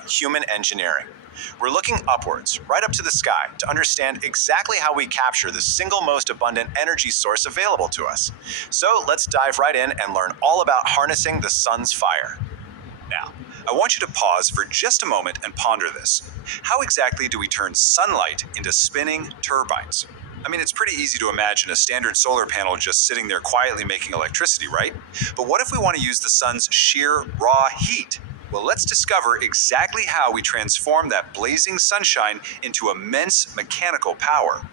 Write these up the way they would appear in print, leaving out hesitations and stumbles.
about human engineering. We're looking upwards, right up to the sky, to understand exactly how we capture the single most abundant energy source available to us. So let's dive right in and learn all about harnessing the sun's fire. Now, I want you to pause for just a moment and ponder this. How exactly do we turn sunlight into spinning turbines? I mean, it's pretty easy to imagine a standard solar panel just sitting there quietly making electricity, right? But what if we want to use the sun's sheer, raw heat? Well, let's discover exactly how we transform that blazing sunshine into immense mechanical power.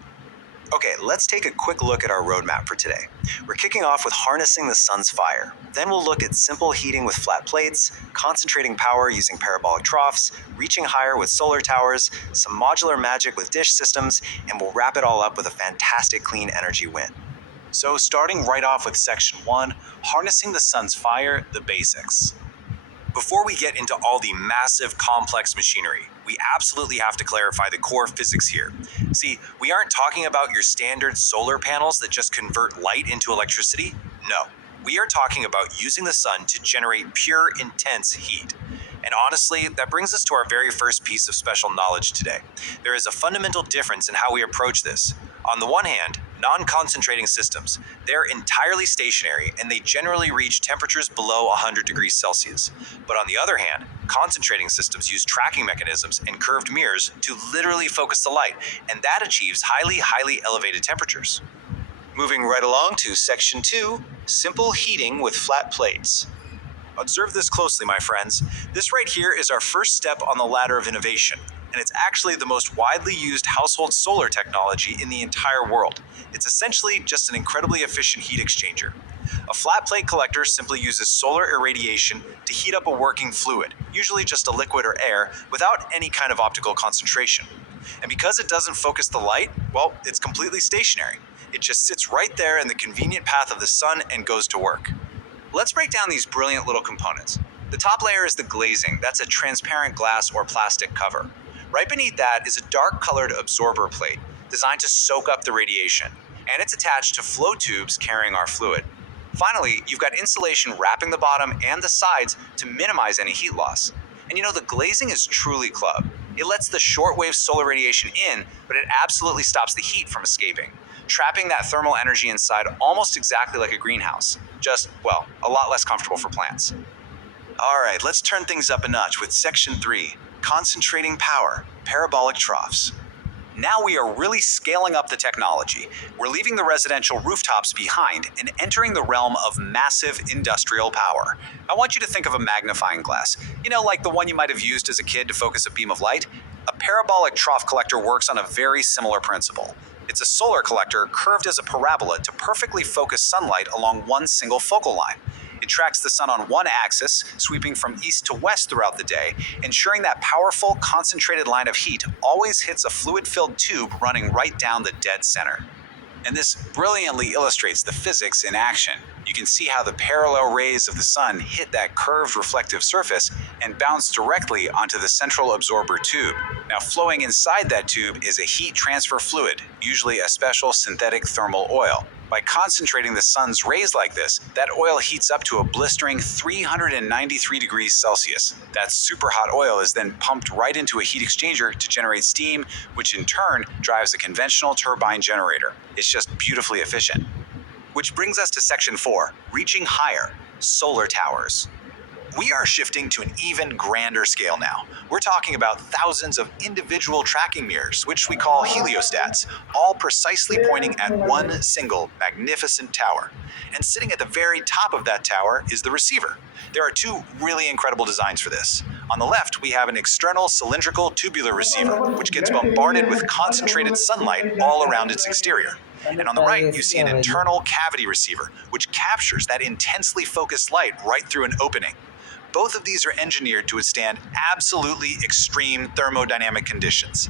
Okay, let's take a quick look at our roadmap for today. We're kicking off with harnessing the sun's fire. Then we'll look at simple heating with flat plates, concentrating power using parabolic troughs, reaching higher with solar towers, some modular magic with dish systems, and we'll wrap it all up with a fantastic clean energy win. So starting right off with section 1, harnessing the sun's fire, the basics. Before we get into all the massive, complex machinery, we absolutely have to clarify the core physics here. See, we aren't talking about your standard solar panels that just convert light into electricity. No, we are talking about using the sun to generate pure, intense heat. And honestly, that brings us to our very first piece of special knowledge today. There is a fundamental difference in how we approach this. On the one hand, non-concentrating systems, they're entirely stationary and they generally reach temperatures below 100 degrees Celsius. But on the other hand, concentrating systems use tracking mechanisms and curved mirrors to literally focus the light, and that achieves highly elevated temperatures. Moving right along to section 2, simple heating with flat plates. Observe this closely, my friends. This right here is our first step on the ladder of innovation, and it's actually the most widely used household solar technology in the entire world. It's essentially just an incredibly efficient heat exchanger. A flat plate collector simply uses solar irradiation to heat up a working fluid, usually just a liquid or air, without any kind of optical concentration. And because it doesn't focus the light, well, it's completely stationary. It just sits right there in the convenient path of the sun and goes to work. Let's break down these brilliant little components. The top layer is the glazing. That's a transparent glass or plastic cover. Right beneath that is a dark colored absorber plate designed to soak up the radiation, and it's attached to flow tubes carrying our fluid. Finally, you've got insulation wrapping the bottom and the sides to minimize any heat loss. And you know, the glazing is truly club. It lets the shortwave solar radiation in, but it absolutely stops the heat from escaping, trapping that thermal energy inside almost exactly like a greenhouse. Just, well, a lot less comfortable for plants. All right, let's turn things up a notch with section 3, concentrating power, parabolic troughs. Now we are really scaling up the technology. We're leaving the residential rooftops behind and entering the realm of massive industrial power. I want you to think of a magnifying glass. You know, like the one you might have used as a kid to focus a beam of light? A parabolic trough collector works on a very similar principle. It's a solar collector curved as a parabola to perfectly focus sunlight along one single focal line. It tracks the sun on one axis, sweeping from east to west throughout the day, ensuring that powerful, concentrated line of heat always hits a fluid-filled tube running right down the dead center. And this brilliantly illustrates the physics in action. You can see how the parallel rays of the sun hit that curved reflective surface and bounce directly onto the central absorber tube. Now, flowing inside that tube is a heat transfer fluid, usually a special synthetic thermal oil. By concentrating the sun's rays like this, that oil heats up to a blistering 393 degrees Celsius. That super hot oil is then pumped right into a heat exchanger to generate steam, which in turn drives a conventional turbine generator. It's just beautifully efficient. Which brings us to section 4, reaching higher, solar towers. We are shifting to an even grander scale now. We're talking about thousands of individual tracking mirrors, which we call heliostats, all precisely pointing at one single magnificent tower. And sitting at the very top of that tower is the receiver. There are two really incredible designs for this. On the left, we have an external cylindrical tubular receiver, which gets bombarded with concentrated sunlight all around its exterior. And on the right, you see an internal cavity receiver, which captures that intensely focused light right through an opening. Both of these are engineered to withstand absolutely extreme thermodynamic conditions.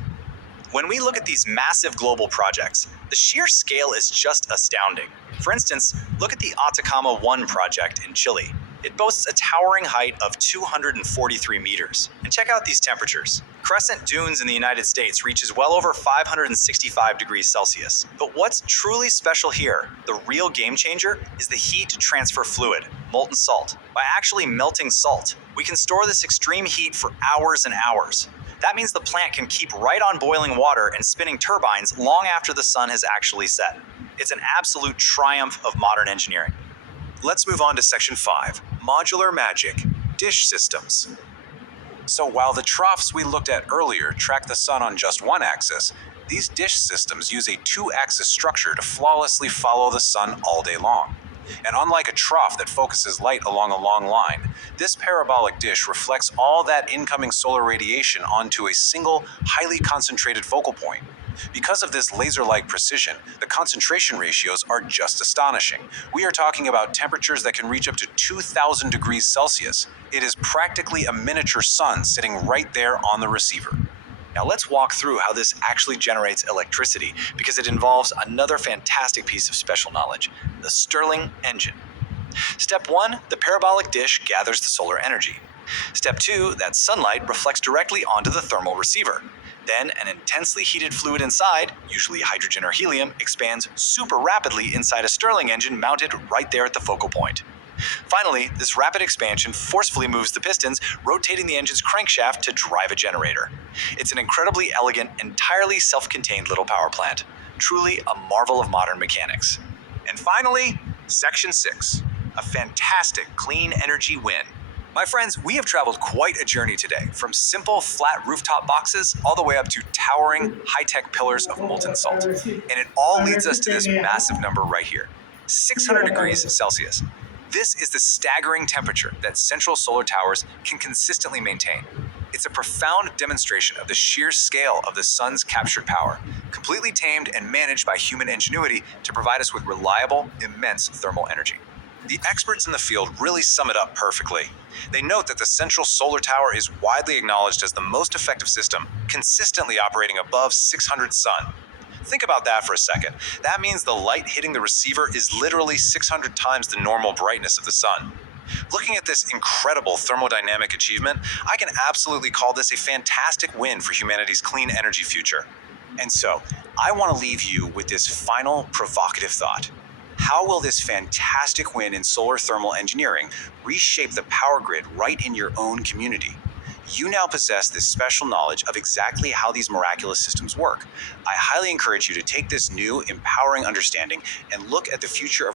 When we look at these massive global projects, the sheer scale is just astounding. For instance, look at the Atacama 1 project in Chile. It boasts a towering height of 243 meters. And check out these temperatures. Crescent Dunes in the United States reaches well over 565 degrees Celsius. But what's truly special here, the real game changer, is the heat transfer fluid. molten salt. By actually melting salt, we can store this extreme heat for hours and hours. That means the plant can keep right on boiling water and spinning turbines long after the sun has actually set. It's an absolute triumph of modern engineering. Let's move on to Section 5, Modular Magic, Dish Systems. So while the troughs we looked at earlier track the sun on just one axis, these dish systems use a two-axis structure to flawlessly follow the sun all day long. And unlike a trough that focuses light along a long line, this parabolic dish reflects all that incoming solar radiation onto a single, highly concentrated focal point. Because of this laser-like precision, the concentration ratios are just astonishing. We are talking about temperatures that can reach up to 2,000 degrees Celsius. It is practically a miniature sun sitting right there on the receiver. Now let's walk through how this actually generates electricity, because it involves another fantastic piece of special knowledge, the Stirling engine. Step 1, the parabolic dish gathers the solar energy. Step 2, that sunlight reflects directly onto the thermal receiver. Then an intensely heated fluid inside, usually hydrogen or helium, expands super rapidly inside a Stirling engine mounted right there at the focal point. Finally, this rapid expansion forcefully moves the pistons, rotating the engine's crankshaft to drive a generator. It's an incredibly elegant, entirely self-contained little power plant. Truly a marvel of modern mechanics. And finally, Section 6, a fantastic clean energy win. My friends, we have traveled quite a journey today, from simple flat rooftop boxes all the way up to towering high-tech pillars of molten salt. And it all leads us to this massive number right here, 600 degrees Celsius. This is the staggering temperature that central solar towers can consistently maintain. It's a profound demonstration of the sheer scale of the sun's captured power, completely tamed and managed by human ingenuity to provide us with reliable, immense thermal energy. The experts in the field really sum it up perfectly. They note that the central solar tower is widely acknowledged as the most effective system, consistently operating above 600 sun. Think about that for a second. That means the light hitting the receiver is literally 600 times the normal brightness of the sun. Looking at this incredible thermodynamic achievement, I can absolutely call this a fantastic win for humanity's clean energy future. And so, I want to leave you with this final provocative thought. How will this fantastic win in solar thermal engineering reshape the power grid right in your own community? You now possess this special knowledge of exactly how these miraculous systems work. I highly encourage you to take this new, empowering understanding and look at the future of